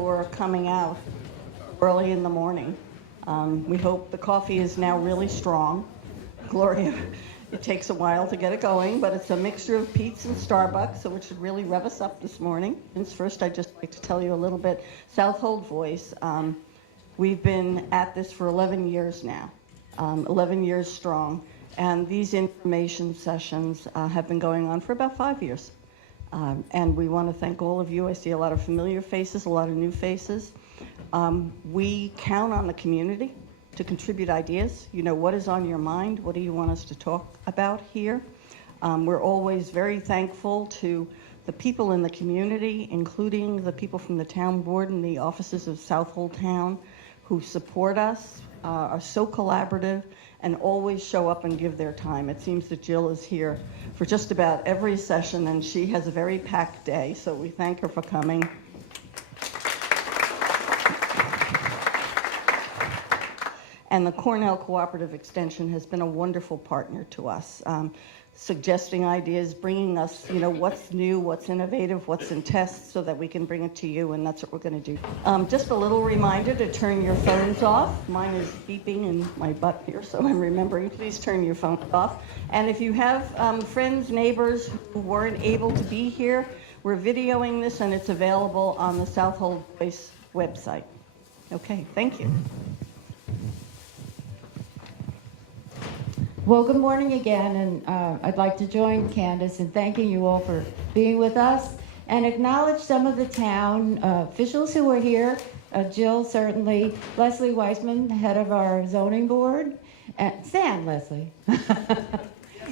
for coming out early in the morning. We hope the coffee is now really strong. Gloria, it takes a while to get it going, but it's a mixture of Peet's and Starbucks, so it should really rev us up this morning. And first, I'd just like to tell you a little bit. Southold Voice, we've been at this for 11 years now, 11 years strong. And these information sessions have been going on for about 5 years. And we want to thank all of you. I see a lot of familiar faces, a lot of new faces. We count on the community to contribute ideas. You know, what is on your mind? What do you want us to talk about here? We're always very thankful to the people in the community, including the people from the town board and the offices of Southold Town who support us, are so collaborative, and always show up and give their time. It seems that Jill is here for just about every session, and she has a very packed day, so we thank her for coming. And the Cornell Cooperative Extension has been a wonderful partner to us, suggesting ideas, bringing us, you know, what's new, what's innovative, what's in test, so that we can bring it to you, and that's what we're going to do. Just a little reminder to turn your phones off. Mine is beeping in my butt here, so I'm remembering. Please turn your phone off. And if you have friends, neighbors who weren't able to be here, we're videoing this, and it's available on the Southold Voice website. Okay, thank you. Well, good morning again, and I'd like to join Candace in thanking you all for being with us and acknowledge some of the town officials who are here. Jill, certainly, Leslie Weissman, head of our zoning board, and stand, Leslie.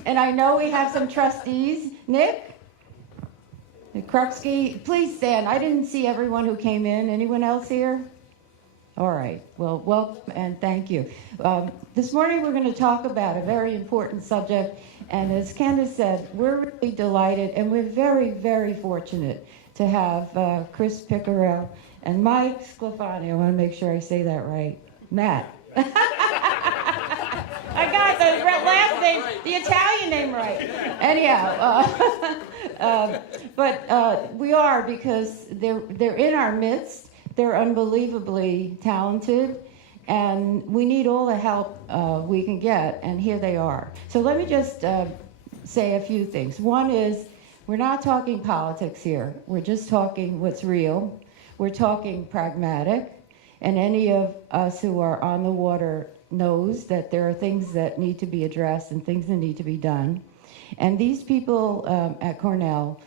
And I know we have some trustees. Nick Kruksky, please stand. I didn't see everyone who came in. Anyone else here? All right. Well, welcome and thank you. This morning we're going to talk about a very important subject, and as Candace said, we're really delighted and we're very, very fortunate to have Chris Piccarell and Mike Sclafani. I want to make sure I say that right. Matt. I got the last name, the Italian name right. Anyhow, but we are, because they're in our midst. They're unbelievably talented, and we need all the help we can get, and here they are. So let me just say a few things. One is, we're not talking politics here. We're just talking what's real. We're talking pragmatic, and any of us who are on the water knows that there are things that need to be addressed and things that need to be done. And these people at Cornell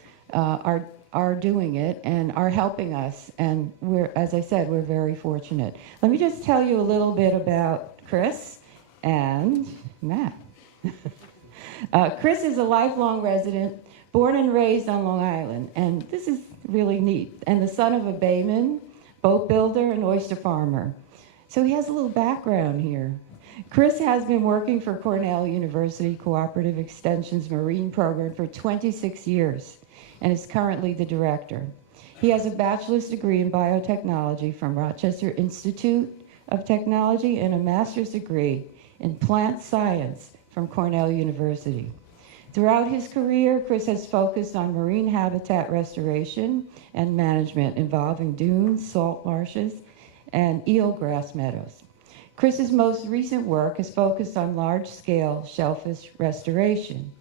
are doing it and are helping us, and we're, as I said, we're very fortunate. Let me just tell you a little bit about Chris and Matt. Chris is a lifelong resident, born and raised on Long Island, and this is really neat, and the son of a bayman, boat builder, and oyster farmer. So he has a little background here. Chris has been working for Cornell University Cooperative Extension's Marine Program for 26 years. And is currently the director. He has a bachelor's degree in biotechnology from Rochester Institute of Technology and a master's degree in plant science from Cornell University. Throughout his career, Chris has focused on marine habitat restoration and management involving dunes, salt marshes, and eelgrass meadows. Chris's most recent work has focused on large-scale shellfish restoration.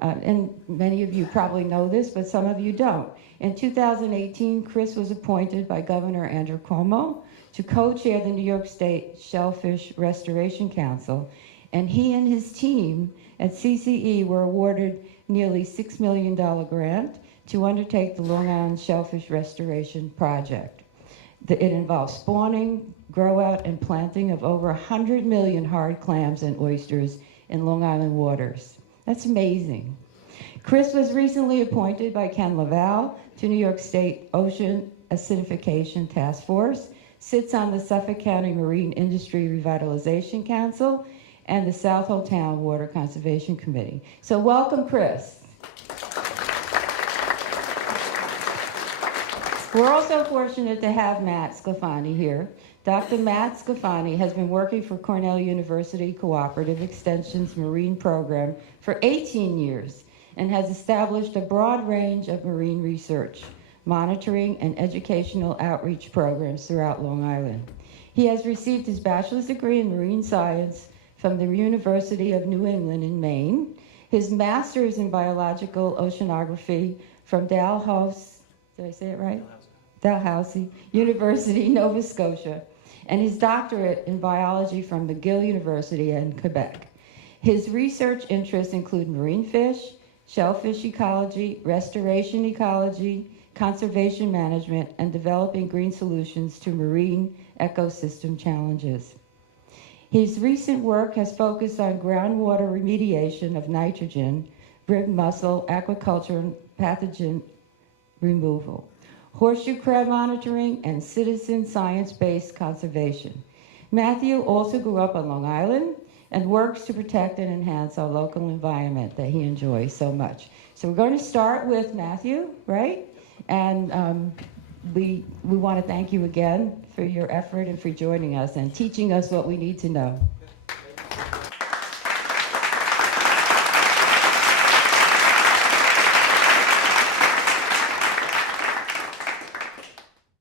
And many of you probably know this, but some of you don't. In 2018, Chris was appointed by Governor Andrew Cuomo to co-chair the New York State Shellfish Restoration Council, and he and his team at CCE were awarded nearly $6 million grant to undertake the Long Island Shellfish Restoration Project. It involves spawning, grow out, and planting of over 100 million hard clams and oysters in Long Island waters. That's amazing. Chris was recently appointed by Ken Laval to New York State Ocean Acidification Task Force, sits on the Suffolk County Marine Industry Revitalization Council, and the Southold Town Water Conservation Committee. So welcome, Chris. We're also fortunate to have Matt Sclafani here. Dr. Matt Sclafani has been working for Cornell University Cooperative Extension's Marine Program for 18 years and has established a broad range of marine research, monitoring, and educational outreach programs throughout Long Island. He has received his bachelor's degree in marine science from the University of New England in Maine, his master's in biological oceanography from Dalhousie, did I say it right? Dalhousie University, Nova Scotia, and his doctorate in biology from McGill University in Quebec. His research interests include marine fish, shellfish ecology, restoration ecology, conservation management, and developing green solutions to marine ecosystem challenges. His recent work has focused on groundwater remediation of nitrogen, rib mussel, aquaculture, and pathogen removal, horseshoe crab monitoring, and citizen science-based conservation. Matthew also grew up on Long Island and works to protect and enhance our local environment that he enjoys so much. So we're going to start with Matthew, right? And we want to thank you again for your effort and for joining us and teaching us what we need to know.